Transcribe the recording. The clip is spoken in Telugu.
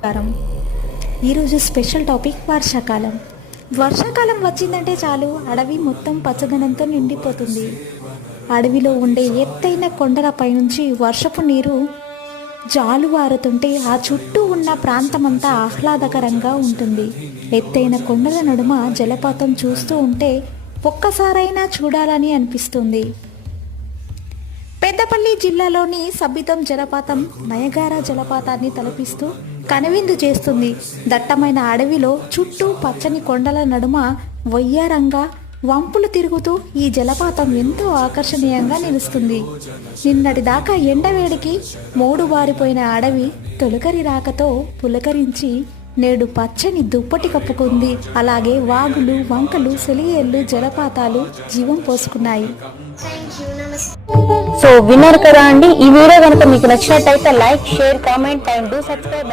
నమస్కారం. ఈరోజు స్పెషల్ టాపిక్ వర్షాకాలం. వర్షాకాలం వచ్చిందంటే చాలు అడవి మొత్తం పచ్చదనంతో నిండిపోతుంది. అడవిలో ఉండే ఎత్తైన కొండలపై నుంచి వర్షపు నీరు జాలువారుతుంటే ఆ చుట్టూ ఉన్న ప్రాంతమంతా ఆహ్లాదకరంగా ఉంటుంది. ఎత్తైన కొండల నడుమ జలపాతం చూస్తూ ఉంటే ఒక్కసారైనా చూడాలని అనిపిస్తుంది. పెద్దపల్లి జిల్లాలోని సబ్బితం జలపాతం నయగారా జలపాతాన్ని తలపిస్తూ కనువిందు చేస్తుంది. దట్టమైన అడవిలో చుట్టూ పచ్చని కొండల నడుమ వయ్యారంగా వంపులు తిరుగుతూ ఈ జలపాతం ఎంతో ఆకర్షణీయంగా నిలుస్తుంది. నిన్నటి దాకా ఎండవేడికి మోడుబారిపోయిన అడవి తొలకరి రాకతో పులకరించి నేడు పచ్చని దుప్పటి కప్పుకుంది. అలాగే వాగులు, వంకలు, సెలియేళ్లు, జలపాతాలు జీవం పోసుకున్నాయి. సో విన్నారు కదా అండి. ఈ వీడియో కనుక మీకు నచ్చినట్టయితే like, share, comment and do subscribe.